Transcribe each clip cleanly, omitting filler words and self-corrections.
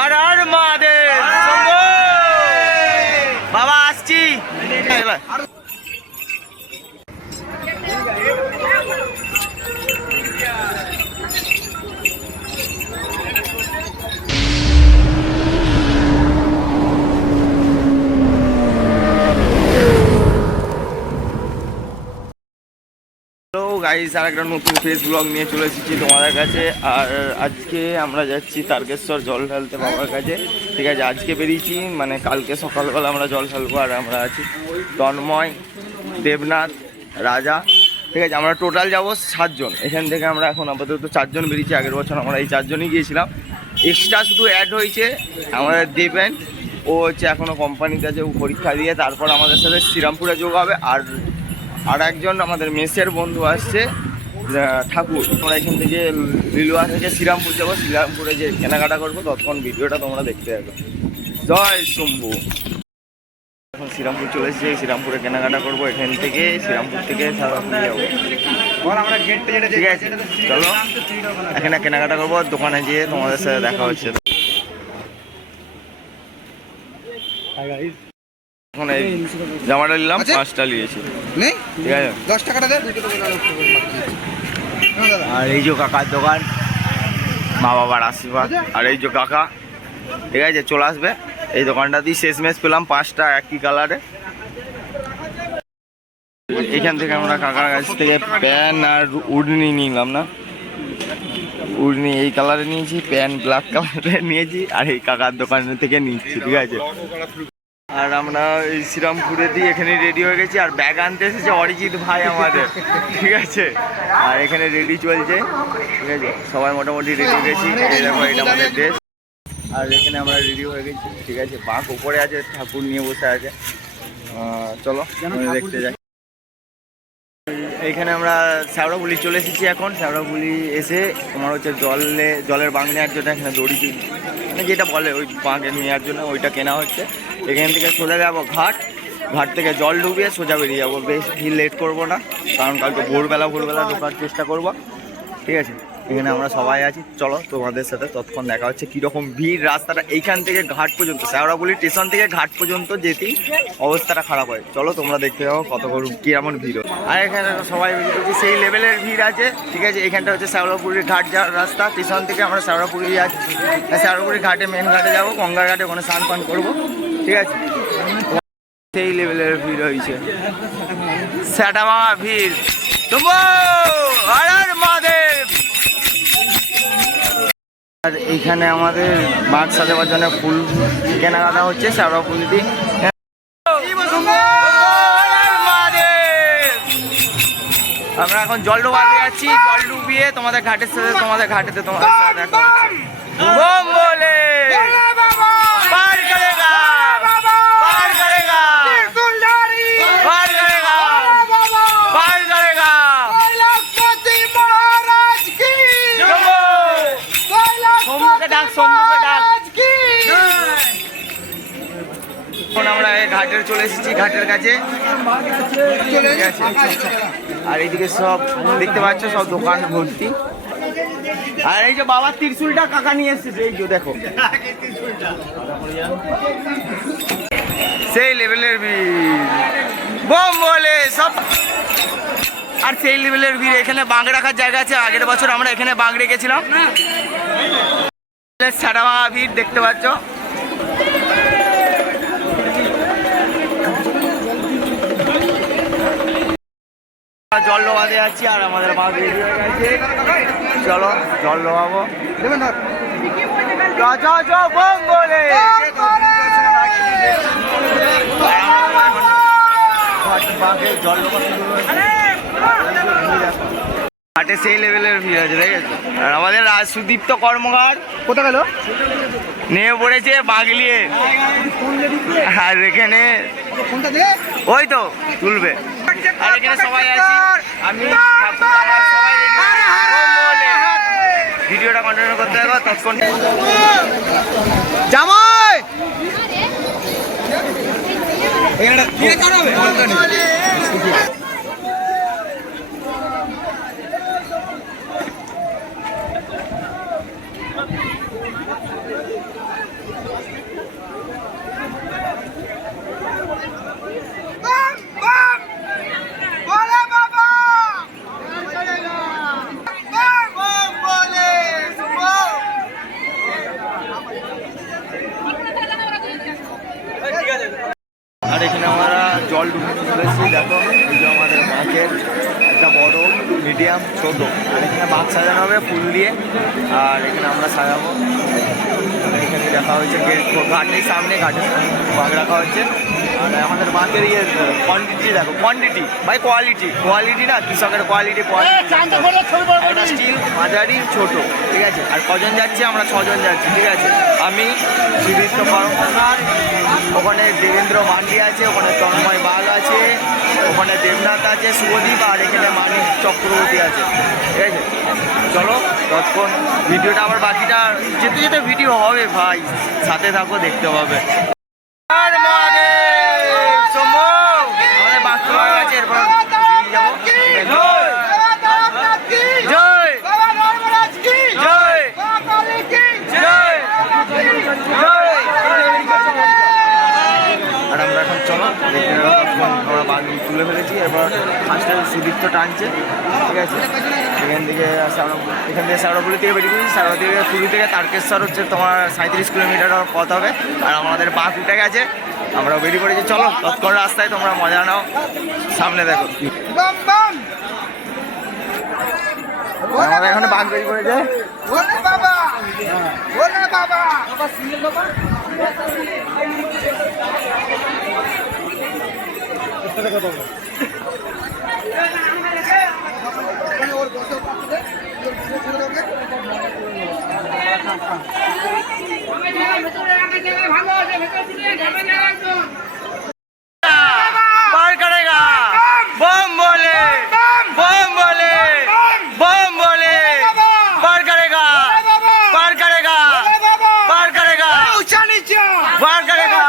আর আর মহাদেব বাবা আসছি। গাইস, আর একটা নতুন ফেস ব্লগ নিয়ে চলে এসেছি তোমাদের কাছে। আর আজকে আমরা যাচ্ছি তারকেশ্বর জল ঢালতে বাবার কাছে। ঠিক আছে, আজকে বেরিয়েছি, মানে কালকে সকালবেলা আমরা জল ঢালবো। আর আমরা আছি তন্ময়, দেবনাথ, রাজা। ঠিক আছে, আমরা টোটাল যাবো 7 জন। এখান থেকে আমরা এখন আপাতত 4 জন বেরিয়েছি। আগের বছর আমরা এই 4 জনই গিয়েছিলাম। এক্সট্রা শুধু অ্যাড হয়েছে আমাদের দেবেন, ও হচ্ছে এখনও কোম্পানিতে আছে, ও পরীক্ষা দিয়ে তারপর আমাদের সাথে শ্রীরামপুরে যোগ হবে। আর একজন আমাদের মেসের বন্ধু আসছে, ঠাকুর। আমরা এখান থেকে লিলুয়া থেকে শ্রীরামপুর যাবো। শ্রীরামপুরে যে কেনাকাটা করবো, ততক্ষণ ভিডিওটা তোমরা দেখতে থাকো। জয় শম্ভু। এখন শ্রীরামপুর চলে এসেছি, শ্রীরামপুরে কেনাকাটা করবো। এখান থেকে শ্রীরামপুর থেকে সারাপুর যাবো। ঠিক আছে, চলো এখানে কেনাকাটা করবো। দোকানে যেয়ে তোমাদের সাথে দেখা হচ্ছে। এখন এই জামাটা নিলাম, 5টা নিয়েছি। ঠিক আছে, 10 টাকাটা দে। আর এই যে কাকার দোকান, মা বাবার আশীর্বাদ। আর এই যে কাকা, ঠিক আছে, চলে আসবে। এই দোকানটাতেই শেষমেশ পেলাম 5টা একই কালারে। এখান থেকে আমরা কাকার কাছ থেকে প্যান্ট আর উড়নি নিলাম না, উড়নি এই কালারে নিয়েছি, প্যান্ট ব্ল্যাক কালারে নিয়েছি। আর এই কাকার দোকান থেকে নিচ্ছি। ঠিক আছে, আর আমরা এই শ্রীরামপুরে দিয়ে এখানে রেডি হয়ে গেছি। আর ব্যাগ আনতে এসেছে অরিজিৎ ভাই আমাদের। ঠিক আছে, আর এখানে রেডি চলছে। ঠিক আছে, সবাই মোটামুটি রেডি হয়ে গেছি। এই দেখো, এটা আমাদের ড্রেস। আর এখানে আমরা রেডি হয়ে গেছি। ঠিক আছে, বাঁক উপরে আছে, ঠাকুর নিয়ে বসে আছে। চলো দেখতে যাই। এইখানে আমরা শ্যাওড়াফুলি চলে এসেছি। এখন শ্যাওড়াফুলি এসে তোমার হচ্ছে জলের বাঁক নেওয়ার জন্য এখানে দড়ি, মানে যেটা বলে ওই বাঁক নেওয়ার জন্য ওইটা কেনা হচ্ছে। এখান থেকে সোজা যাবো ঘাট থেকে জল ডুবিয়ে সোজা বেরিয়ে যাবো। বেশি লেট করবো না, কারণ কালকে ভোরবেলা ঢোকার চেষ্টা করবো। ঠিক আছে, এখানে আমরা সবাই আছি। চলো তোমাদের সাথে ততক্ষণ দেখা হচ্ছে। কীরকম ভিড় রাস্তাটা, এইখান থেকে ঘাট পর্যন্ত, শ্যাওড়াফুলি স্টেশন থেকে ঘাট পর্যন্ত যেতেই অবস্থাটা খারাপ হয়। চলো তোমরা দেখতে যাবো কত কেমন ভিড় হয়। আর এখানে সবাই বেরিয়ে সেই লেভেলের ভিড় আছে। ঠিক আছে, এখানটা হচ্ছে শ্যাওড়াফুলি ঘাট যাওয়ার রাস্তা। স্টেশন থেকে আমরা শ্যাওড়াফুলি যাচ্ছি। শ্যাওড়াফুলি ঘাটে, মেন ঘাটে যাবো, গঙ্গার ঘাটে, ওখানে স্নান পান করবো। ঠিক আছে, সেই লেভেলের ভিড় হয়েছে। সেটা মামা ভিড়। আর এইখানে আমাদের বাঘ সাজাবার জন্য ফুল কেনাকাটা হচ্ছে। শ্যাওড়াফুলি দিয়ে আমরা এখন জল ডোবাতে যাচ্ছি। জল ডুবিয়ে তোমাদের ঘাটের সাথে তোমাদের ঘাটেতে তোমাদের সাথে দেখা হচ্ছে। বম বলে পার করেগা, পার করেগা, পার করেগা, পার করেগা। শম্ভুকে ডাক, শম্ভুকে ডাক। এখন আমরা এই ঘাটের চলে এসেছি, ঘাটের কাছে। ঠিক আছে, আর এইদিকে সব দেখতে পাচ্ছ, সব দোকান ভর্তি। আর এই যে বাবার ত্রিশূলটা কাকা নিয়ে এসেছে, এই যে দেখো, সেই লেভেলের ভিড় বম বলে সব। আর সেই লেভেলের ভিড়। এখানে বাঁক রাখার জায়গা আছে। আগের বছর আমরা এখানে বাঁক রেখেছিলাম। সারা ভিড় দেখতে পাচ্ছ। জল ডোবাতে যাচ্ছি, আর আমাদের বাঁক রেডি হয়ে গেছে। চলো জল ডোবাবো। বম বলে জল ঘাটে সেই লেভেলের ভিড় আছে। ঠিক আছে, আর আমাদের সুদীপ্ত কর্মকার কোথা গেল, নিয়ে পড়েছে বাগলিয়ে। আর এখানে ওই তো তুলবে। আর এখানে সবাই আছি, আমি ভিডিওটা কন্টিনিউ করতে থাকো ততক্ষণ। জামাই একটা বড়, মিডিয়াম, ছোট। আর এখানে বাঘ সাজানো হবে ফুল দিয়ে, আর এখানে আমরা সাজাবো। এখানে রাখা হয়েছে ঘাটের সামনে, ঘাটের বাঘ রাখা হচ্ছে। আর আমাদের বাঘের কোয়ান্টিটি দেখো, কোয়ান্টিটি ভাই, কোয়ালিটি না, কৃষকের কোয়ালিটি একটা স্টিল, মাঝারি, ছোট, ঠিক আছে। আর কজন যাচ্ছে? আমরা 6 জন যাচ্ছি, ঠিক আছে। আমি সুদীপ্ত কর্মকার, ওখানে দেবেন্দ্র মান্ডি আছে, ওখানে তন্ময় বাঘ আছে, ওখানে দেবনাথ আছে, শুভদীপ, আর এখানে মানিক চক্রবর্তী আছে, ঠিক আছে। চলো ততক্ষণ ভিডিওটা আবার বাকিটা যেতে যেতে ভিডিও হবে ভাই, সাথে থাকো, দেখতে হবে। আমাদের বাকি আছে, এরপর যাবো। জয় জয় জয়। আর আমরা এখন চলো দেখতে আমরা বাঘ তুলে ফেলেছি। এরপর ফার্স্টে সুদীপ্ত টানছে, ঠিক আছে। এখান থেকে শ্যাওড়াপুলি থেকে বেরিয়ে গেছি। শ্যাওড়া থেকে পুরী থেকে তারকেশ্বর হচ্ছে তোমার 37 কিলোমিটার পথ হবে। আর আমাদের বাঘ উঠে গেছে, আমরা বেরিয়ে পড়েছি। চলো তৎক্ষণ রাস্তায় তোমরা মজা নাও, সামনে দেখো। আমাদের এখানে বাঘ বেরিয়ে পড়েছে। पार करेगा, बम बोले, बम बोले, बम बोले, पार करेगा, पार करेगा, पार करेगा, पार करेगा।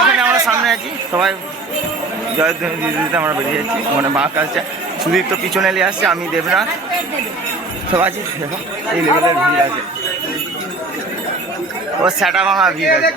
এখানে আমরা সামনে আছি, সবাই জয়ধ্বনি দিতে দিতে আমরা বেরিয়ে যাচ্ছি। মানে বাঘ আসছে, সুদীপ তো পিছনে নিয়ে আসছে, আমি দেবনাথ সব আছি। দেখো এই লেভেলের ভিড় আছে, ও সেটা ভাঙা ভিড় আছে।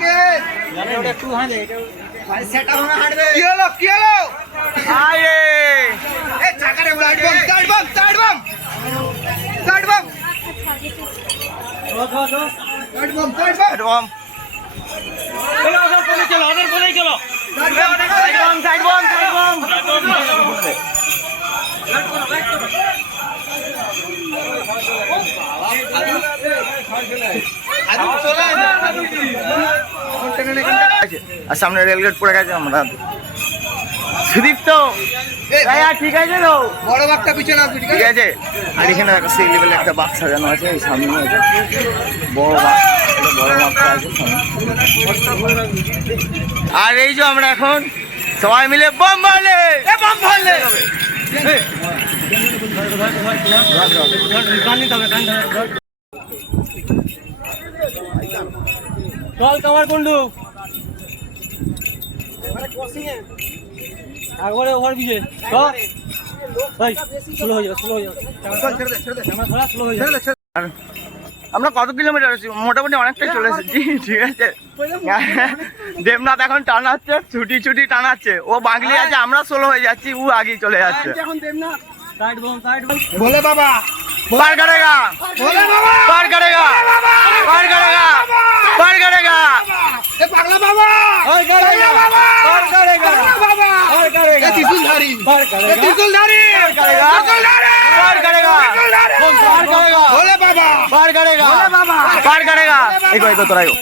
আর সামনে রেলগেট পড়ে গেছে। আমরা সুদীপ তো ঠিক আছে তো, বড় বাঘটা পিছনে আসবে, ঠিক আছে। আর এখানে সেই লেভেলে একটা বাঘ সাজানো আছে, এই সামনে বড় বাঘ, বড় বাঘটা আছে। আর এই যে আমরা এখন সবাই মিলে বম বলে, বম বলে চল কামার কুন্ডু একবারে ওভার বিজে ভাই, স্লো হয়ে যাবে, স্লো হয়ে যাবে। আমরা কত কিলোমিটার আছি? মোটামুটি অনেকটাই চলে এসেছি, ঠিক আছে। দেবনাথ এখন টানাচ্ছে, ছুটি ছুটি টানাচ্ছে, ও বাগলি আছে, আমরা স্লো হয়ে যাচ্ছি, ও আগেই চলে যাচ্ছে। বলে বাবা पार करेगा, पार करेगा, पार करेगा, पार करेगा, पागला बाबा पार करेगा, पार करेगा, पार करेगा, त्रिशूलधारी, पार करेगा, त्रिशूलधारी, पार करेगा, पार करेगा, बोले बाबा पार करेगा, पार करेगा। एक बार तो रायो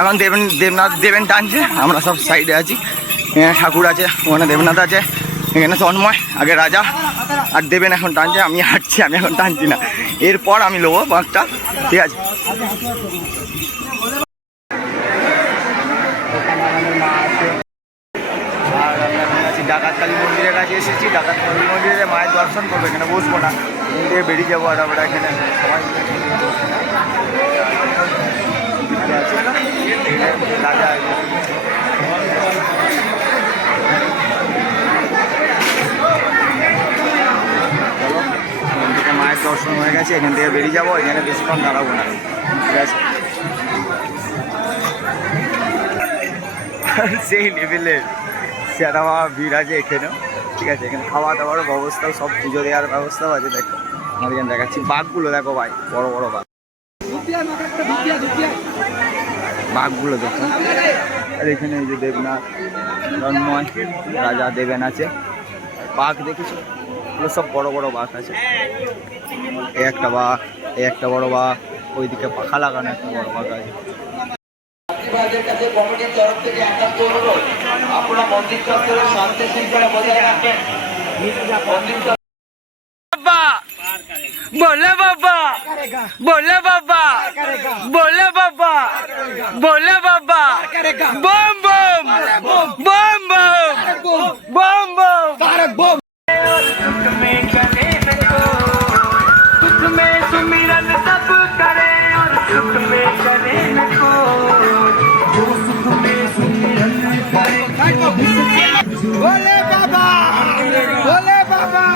এখন দেবনাথ টানছে, আমরা সব সাইডে আছি। এখানে ঠাকুর আছে, ওখানে দেবনাথ আছে, এখানে তন্ময়, আগে রাজা আর দেবেন এখন টানছে। আমি হাঁটছি, আমি এখন টানছি না, এরপর আমি নেবো বাঘটা, ঠিক আছে। আর আমি এখন আছি ডাকাতকালী মন্দিরের কাছে এসেছি। ডাকাতকালী মন্দিরে মায়ের দর্শন করবো, এখানে বসবো না, এখান থেকে বেরিয়ে যাবো। আর আমরা এখানে সবাই রাজা মায়ের দর্শন হয়ে গেছে, এখান থেকে বেরিয়ে যাবো, এখানে বেশিক্ষণ দাঁড়াবো না, ঠিক আছে। সেই লেভেলের সেটা ভিড় আছে এখানেও, ঠিক আছে। এখানে খাওয়া দাওয়ার ব্যবস্থাও, সব পুজো দেওয়ার ব্যবস্থাও আছে। দেখো আমাদের এখানে দেখাচ্ছি বাঘগুলো, দেখো ভাই, বড় বড় বাঘ, বাঘগুলো দেখো। আর এখানে এই যে দেবনাথ, তন্ময়, রাজা, দেবেন আছে। বাঘ দেখেছো, এগুলো সব বড় বড় বাঘ আছে। এই একটা বাঘ, এই একটা বড় বাঘ, ওইদিকে পাখা লাগানো একটা বড় বাঘ আছে। কমিটির তরফ থেকে একান্ত অনুরোধ, আপনারা মন্দির চত্বরে শান্তি শৃঙ্খলা বজায় রাখবেন। बोले बाबा, बोले बाबा, बोले बाबा, बोले बाबा, बम बम बम बम बम बम। सुख में सुमिरन सब करे और सुख में करे नको, जो सुख में सुमिरन करे। बोले बाबा, बोले बाबा,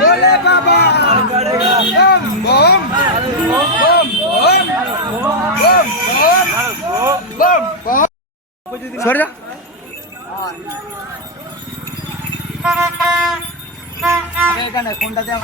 बोले बाबा, बम बम बम। सर जा এখানে কোনটা দেওয়া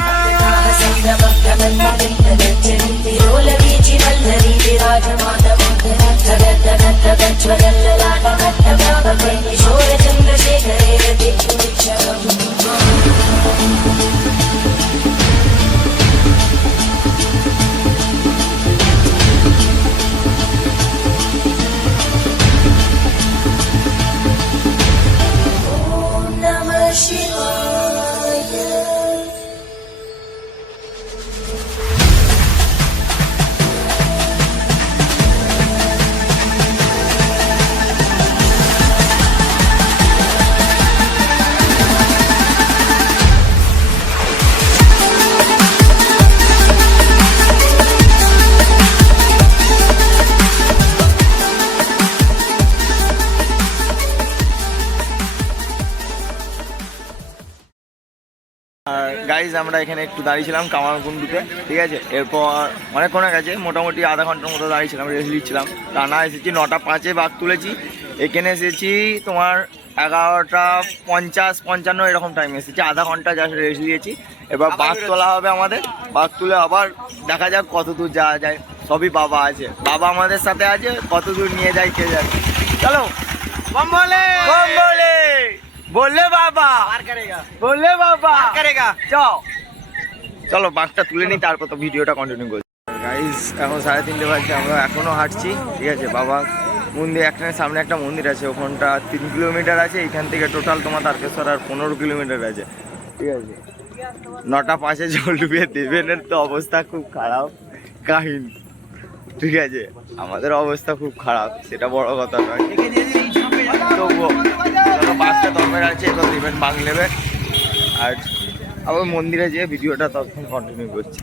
গাইজ আমরা এখানে একটু দাঁড়িয়েছিলাম কামারকুণ্ডুতে, ঠিক আছে। এরপর অনেকক্ষণ গেছে, মোটামুটি আধা ঘন্টার মতো দাঁড়িয়েছিলাম, রেস্ট নিচ্ছিলাম। টানা এসেছি 9টা 5-এ বাঘ তুলেছি। এখানে এসেছি তোমার 11টা 50-55 এরকম টাইম এসেছি, আধা ঘন্টা জাস্ট রেস্ট দিয়েছি। এবার বাঘ তোলা হবে আমাদের, বাঘ তুলে আবার দেখা যাক কত দূর যাওয়া যায়। সবই বাবা আছে, বাবা আমাদের সাথে আছে, কত দূর নিয়ে যায় কে যায়। চলো বম বলে, বম বলে, বললে বাবা বললে বাবা করেগা। চলো বাঘটা তুলে নিই, তারপর তো ভিডিওটা কন্টিনিউ করছি। গাইস এখন 3:30 বাজছে, আমরা এখনো হাঁটছি, ঠিক আছে। বাবা মন্দির একটা সামনে একটা মন্দির আছে, ওখানটা 3 কিলোমিটার আছে এখান থেকে, টোটাল তোমার তারকেশ্বর আর 15 কিলোমিটার আছে, ঠিক আছে। 9টা 5-এ জল ডুবিয়ে দেবেনের তো অবস্থা খুব খারাপ কাহিনী, ঠিক আছে। আমাদের অবস্থা খুব খারাপ, সেটা বড় কথা নয়, তবুও বাঘটা দরকার আছে, এবার দেবেন বাঘ নেবে। আর আবার মন্দিরে যেয়ে ভিডিওটা তখন কন্টিনিউ করছি।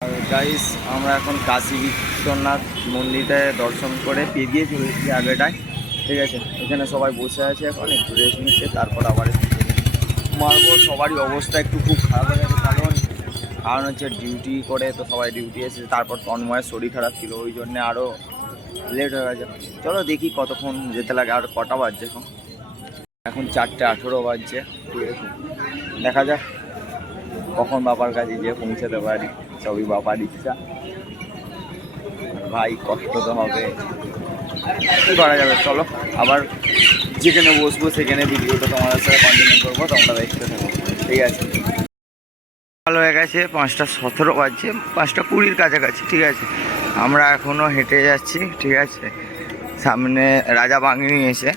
আর গাইস আমরা এখন কাশী বিশ্বনাথ মন্দিরে দর্শন করে পেরিয়ে চলেছি আগেটায়, ঠিক আছে। এখানে সবাই বসে আছে, এখন একটু রেস্ট নিচ্ছে, তারপর আবার মারবো। সবারই অবস্থা একটু খুব খারাপ হয়ে গেছে, কারণ হচ্ছে ডিউটি করে তো সবাই ডিউটি এসেছে, তারপর তন্ময়ের শরীর খারাপ ছিল, ওই জন্যে আরও লেট হয়ে গেছে। চলো দেখি কতক্ষণ যেতে লাগে, আর কটা বাজছে এখন 4:18 বাজছে, ঠিক আছে। দেখা যাক কখন বাবার কাছে গিয়ে পৌঁছাতে পারি, সবই বাবার ইচ্ছা। ভাই কষ্ট তো হবে, কী করা যাবে। চলো আবার যেখানে বসবো সেখানে ভিডিওটা তোমাদের সাথে কন্টিনিউ করবো, তোমরা দেখতে থাকো, ঠিক আছে। ভালো হয়ে গেছে, 5:17 বাজছে, 5:20 কাছাকাছি, ঠিক আছে। আমরা এখনও হেঁটে যাচ্ছি, ঠিক আছে। সামনে রাজা বাঙিনী এসে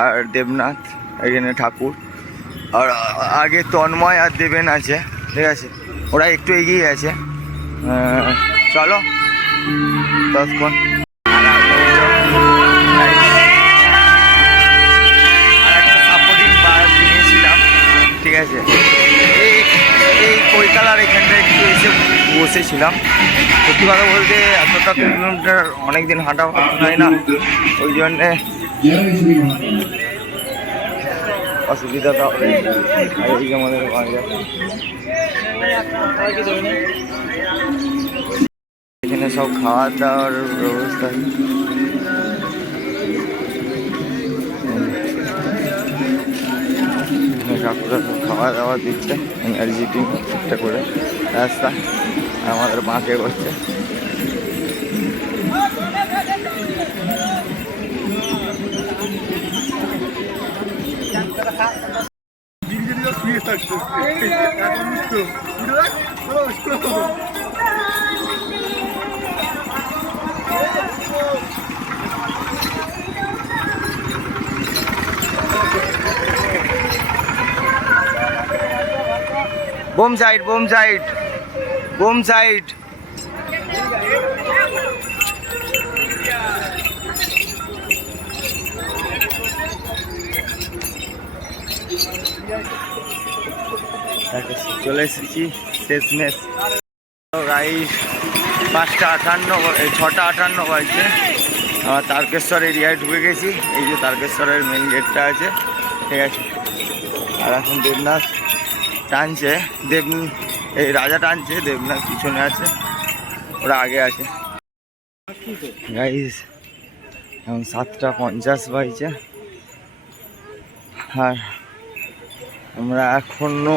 আর দেবনাথ এখানে ঠাকুর, আর আগে তন্ময় আর দেবেন আছে, ঠিক আছে। ওরা একটু এগিয়ে গেছে, চলো ততক্ষণ। ঠিক আছে, এই কৈকালার এখানটা একটু এসে বসেছিলাম। সত্যি কথা বলতে এতটা কিলোমিটার অনেকদিন হাঁটা হয় না, ওই জন্যে অসুবিধাটা হবে। আমাদের এখানে সব খাওয়া দাওয়ার ব্যবস্থা, ঠাকুরা খাওয়া দাওয়া দিচ্ছে, এনার্জি ড্রিঙ্ক একটা করে রাস্তা আমাদের বাঁকে করছে। Bomb side, bomb side, bomb side. চলে এসেছি শেষমেশ। গাইস 5:58 6:58 বাজছে। তারকেশ্বর এরিয়ায় ঢুকে গেছি। এই যে তারকেশ্বরের মেন গেটটা আছে, ঠিক আছে। আর এখন দেবনাথ টানছে, এই রাজা টানছে, দেবনাথ পিছনে আছে, ওরা আগে আছে। গাইস এখন 7:50 বাজছে। আর আমরা এখনো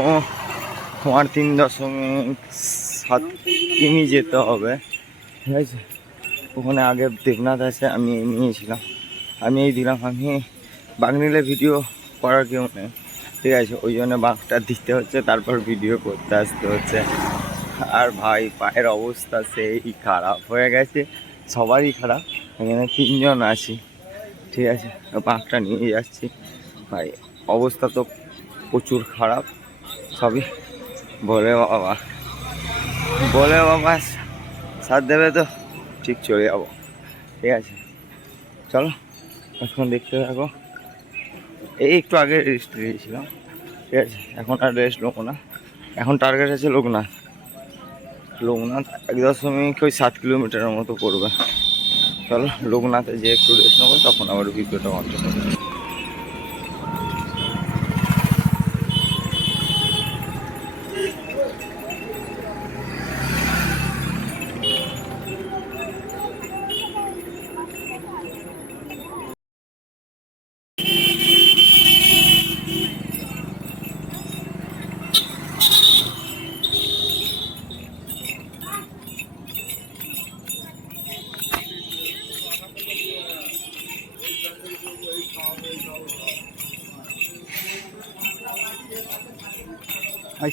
তোমার 3.7 কিমি যেতে হবে, ঠিক আছে। ওখানে আগে দেবনাথ আছে, আমি এই নিয়েছিলাম, আমি এই দিলাম। আমি বাঘ নিলে ভিডিও করার কেউ নেই, ঠিক আছে, ওই জন্য বাঘটা দিতে হচ্ছে, তারপর ভিডিও করতে আসতে হচ্ছে। আর ভাই পায়ের অবস্থা সেই খারাপ হয়ে গেছে, সবারই খারাপ। এখানে 3 জন আছি, ঠিক আছে, বাঘটা নিয়ে যাচ্ছি। ভাই অবস্থা তো প্রচুর খারাপ, সবই বলে বাবা, বলে বাবা সাথ দেবে তো ঠিক চলে যাবো, ঠিক আছে। চলো এখন দেখতে থাকো। এই একটু আগে রেস্ট নিয়েছিলাম, ঠিক আছে, এখন আর রেস্ট নেবো না। এখন টার্গেট আছে লোকনাথ। 1.7 কিলোমিটারের মতো পড়বে। চলো লোকনাথে যে একটু রেস্ট নেবো, তখন আবার ভিডিওটা কন্টিনিউ করবো।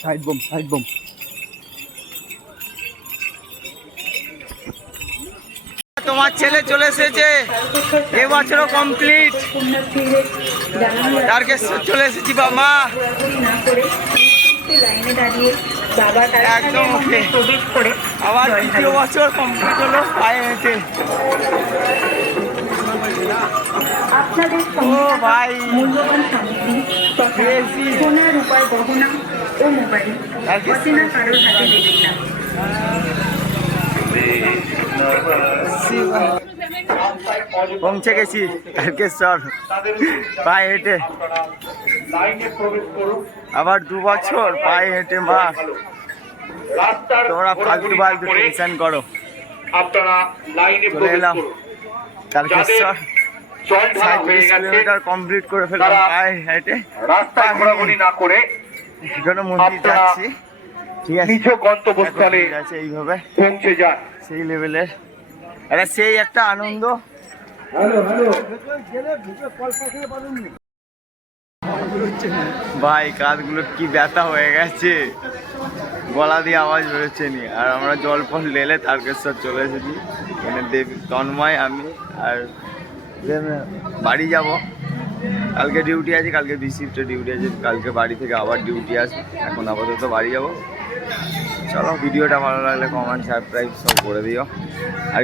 Side bomb, side bomb. তোমার ছেলে চলে এসেছে, এবছরও কমপ্লিট। তারকেশ্বর চলে এসেছি বাবা, একদম ওকে। আবার 2য় বছর কমপ্লিট হলো পায়ে হেঁটে। ও ভাই সোনার উপায় গহনা ও মোবাইল অচেনা কারোর হাতে দেবেন না। পৌঁছে গেছি তারকেশ্বর পায়ে হেঁটে। আবার 2 বছর পায়ে হেঁটে মা। তোমরা ফালতু ফালতু টেনশন করো। চলে এলাম তারকেশ্বর, 37 কিলোমিটার কমপ্লিট করে ফেললাম পায়ে হেঁটে। রাস্তায় ঘোরাঘুরি না করে এখানে মন্দির যাচ্ছি, ঠিক আছে, নিজ গন্তব্যস্থলে আছে এইভাবে পৌঁছে যান। সেই লেভেলের এটা সেই একটা আনন্দ। ভাই কাঁধগুলো কি ব্যথা হয়ে গেছে, গলা দিয়ে আওয়াজ বেরোচ্ছে নি। আর আমরা জল ফল ঢেলে তারকেশ্বর চলে এসেছি। এখানে দেবী তন্ময়, আমি আর বাড়ি যাব। কালকে ডিউটি আছে, কালকে বিশিফটে ডিউটি আছে, কালকে বাড়ি থেকে আবার ডিউটি আসবে। এখন আপাতত বাড়ি যাব। চলো ভিডিওটা ভালো লাগলে কমেন্ট সাবস্ক্রাইব সব করে দিও। আর